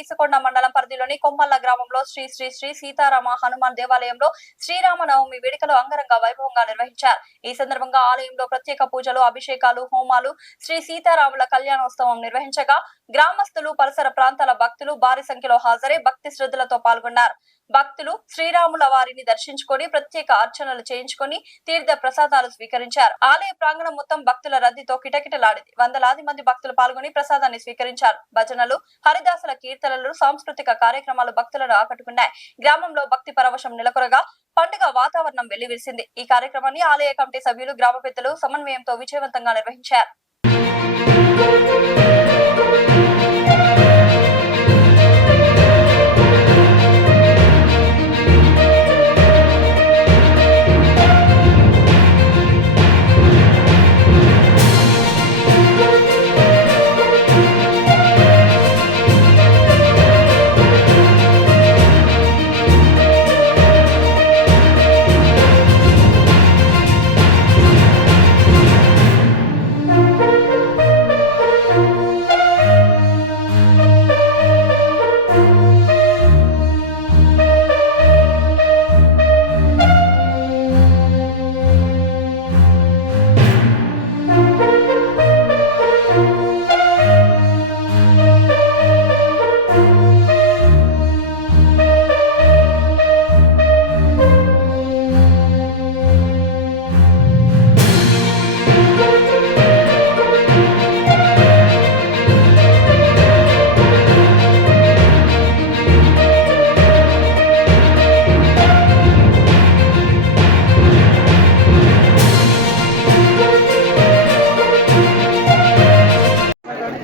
గీసకొండ మండలం పరిధిలోని కొమ్మల్ల గ్రామంలో శ్రీ శ్రీ శ్రీ సీతారామ హనుమాన్ దేవాలయంలో శ్రీరామనవమి వేడుకలు అంగరంగ వైభవంగా నిర్వహించారు. ఈ సందర్భంగా ఆలయంలో ప్రత్యేక పూజలు, అభిషేకాలు, హోమాలు, శ్రీ సీతారాముల కళ్యాణోత్సవం నిర్వహించగా గ్రామస్తులు, పరిసర ప్రాంతాల భక్తులు భారీ సంఖ్యలో హాజరై భక్తి శ్రద్ధలతో పాల్గొన్నారు. భక్తులు శ్రీరాముల వారిని దర్శించుకొని ప్రత్యేక అర్చనలు చేయించుకొని తీర్థ ప్రసాదాలు స్వీకరించారు. ఆలయ ప్రాంగణం మొత్తం భక్తుల రద్దీతో కిటకిటలాడింది. వందలాది మంది భక్తులు పాల్గొని ప్రసాదాన్ని స్వీకరించారు. భజనలు, హరిదాసుల కీర్తనలు, సాంస్కృతిక కార్యక్రమాలు భక్తులను ఆకట్టుకున్నాయి. గ్రామంలో భక్తి పరవశం నెలకొరగా పండుగ వాతావరణం వెల్లివిరిసింది. ఈ కార్యక్రమాన్ని ఆలయ కమిటీ సభ్యులు, గ్రామ పెద్దలు సమన్వయంతో విజయవంతంగా నిర్వహించారు.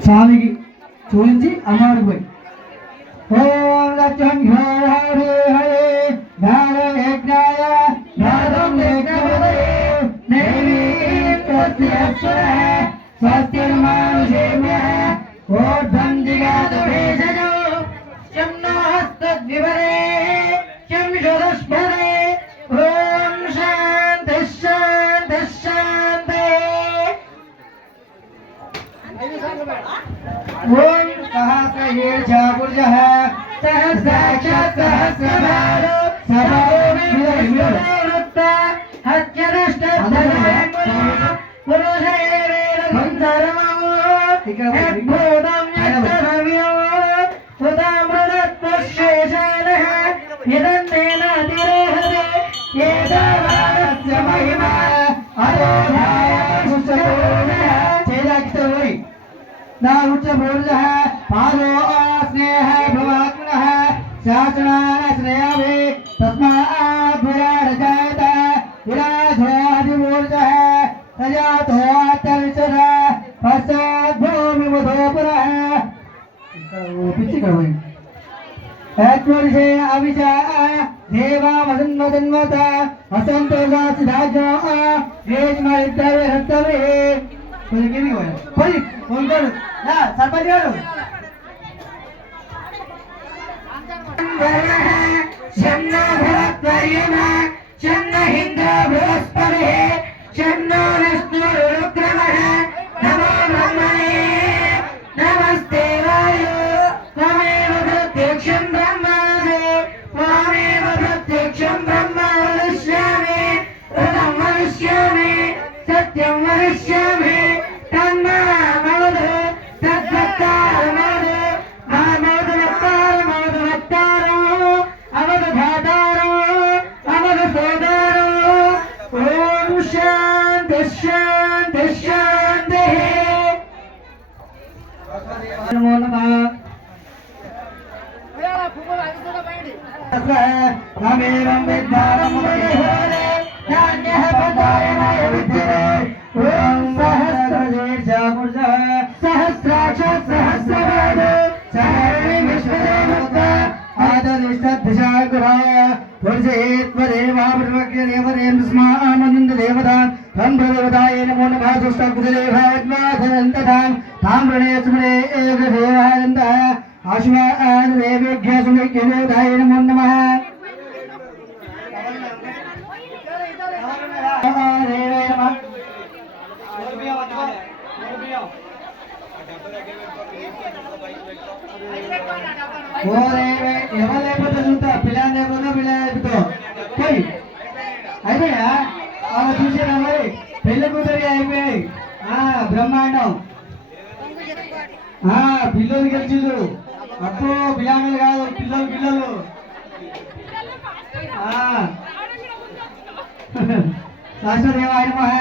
స్వామికి చూపించి అమ్మవారికి పోయి ఓం లక్ష్మీ హరే హరే భారయజ్ఞాయ భారం యజ్ఞపదే దేవీ ప్రత్యక్షర సత్యమానుషేమ్యః ఓర్ధం జిగాతు భేషజో శమ్నో హస్తద్వివరే శం శుదస్పదే ఓం శాంతి శాంతి శాంతి ఓం సహస్రయేర్జాగుర్జః సహస్రాక్షాత్ సహస్రబాలో సబాలో వివృత హత్యనష్టధనములో పురుషయేవేన సంతరమో భూతం యత్తభవ్యో సుతామృతత్వశేషానః యదన్నేన తిరోహతే ఏతావానస్య మహిమా అరోధాయ సుష్టోనః చేదాకితోయి నా ఉచ్చ భూర్జః పాదో స్నేహ భవాత్మనః శాసనాన శ్రేయావే తస్మాత్ విరాజాయత విరాజాదిమూర్జః సజాతో అత్తరిచర పశ్చాత్ భూమి ముధోపురః పిచ్చి కవై ఏత్వరిషే అవిజా దేవా వసన్వదన్వత వసంతోసాసిధాజో వేజ్మరిద్దవే హస్తవే కొలిగిని పోయి పోయి ఉంటాడు నా సర్పంచ్ గారు శమ్నో భరత్వర్యమ శమ్న ఇంద్ర బృహస్పతి శమ్నో విష్ణు రుద్రమః నమో బ్రహ్మణే నమస్తే వాయు త్వమేవ ప్రత్యక్షం బ్రహ్మాసి త్వమేవ ప్రత్యక్షం బ్రహ్మ వదిష్యామి ఋతం వదిష్యామి సత్యం వదిష్యామి తన్మామవదు తద్భక్తారమవదు మామవదు వక్తారమవదు వక్తారో అవదు ధాతారో అవదు సోదారో ఓం శాంతి శాంతి శాంతి నమో నమః నమేవం విద్యారముదయే నాన్యః పదాయనాయ విద్యతే ఓం సహస్రశీర్షాపురుషः సహస్రాక్షాత్ సహస్రపాదో సహస్రీ విశ్వదేవత ఆదరిష్టదిశాగ్రాయ పురుషేత్వదేవాపృవక్యదేవదేం స్మామనంద దేవతాం తం ప్రదేవతాయ నమో నమః దుష్టబుద్ధదేవాత్మాధనంతతాం తాం ప్రణే స్మరే ఏకదేవానందః ఆశ్వాదేవేభ్య సుమిక్యదేవతాయ నమో నమః ఎవరు లేకపోతే చూస్తా పిల్లలు లేకపోతే పిల్లలు అయిపోతావు పోయి అయిపోయా అలా చూసారా మరి పెళ్లి కూతురి అయిపోయాయి బ్రహ్మాండం పిల్లలు గెలిచిరు అప్పు బిలాంగులు కాదు పిల్లలు పిల్లలు శాశ్వతదేవాయ నమః